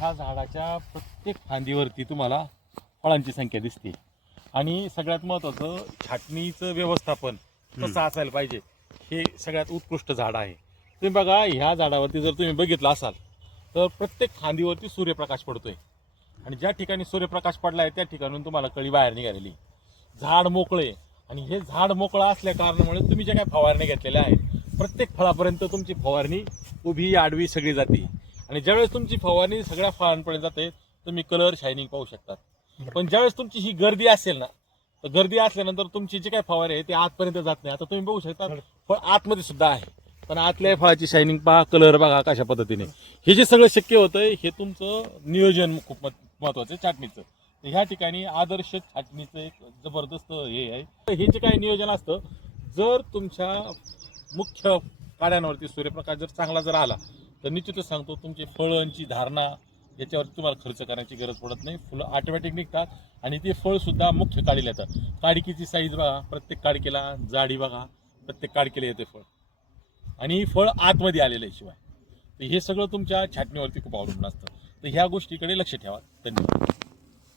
ह्या झाडाच्या प्रत्येक फांदीवरती तुम्हाला फळांची संख्या दिसते. आणि सगळ्यात महत्त्वाचं छाटणीचं व्यवस्थापन कसं असायला पाहिजे हे सगळ्यात उत्कृष्ट झाड आहे. तुम्ही बघा ह्या झाडावरती जर तुम्ही बघितलं असाल तर प्रत्येक फांदीवरती सूर्यप्रकाश पडतोय आणि ज्या ठिकाणी सूर्यप्रकाश पडला आहे त्या ठिकाणून तुम्हाला कळी बाहेर निघालेली. झाड मोकळे आणि हे झाड मोकळं असल्या कारणामुळे तुम्ही ज्या काही फवारणी घेतलेल्या आहेत प्रत्येक फळापर्यंत तुमची फवारणी उभी आडवी सगळी जाते. आणि ज्यावेळेस तुमची फवारणी सगळ्या फळांपर्यंत जाते तुम्ही कलर शायनिंग पाहू शकतात. पण ज्यावेळेस तुमची ही गर्दी असेल ना तर गर्दी असल्यानंतर तुमची जी काही फवारे आहे ते आतपर्यंत जात नाही. आता तुम्ही बघू शकता फळ आतमध्ये सुद्धा आहे पण आतल्या फळाची शायनिंग पहा, कलर बघा कशा पद्धतीने. हे जे सगळं शक्य होतंय हे तुमचं नियोजन खूप महत्वाचं आहे छाटणीचं. तर ह्या ठिकाणी आदर्श छाटणीचं एक जबरदस्त हे आहे. हे जे काही नियोजन असतं जर तुमच्या मुख्य काड्यांवरती सूर्यप्रकाश जर चांगला जर आला तर निश्चितच सांगतो तुमची फळांची धारणा याच्यावरती तुम्हाला खर्च करण्याची गरज पडत नाही. फुलं ऑटोमॅटिक निघतात आणि ते फळ सुद्धा मुख्य काडीला येतात. काडीकीची साईज बघा, प्रत्येक काडकीला जाडी बघा, प्रत्येक काडकीला येते फळ आणि फळ आतमध्ये आलेलं आहे शिवाय. तर हे सगळं तुमच्या छाटणीवरती खूप अवलंबून असतं. तर ह्या गोष्टीकडे लक्ष ठेवा. धन्यवाद.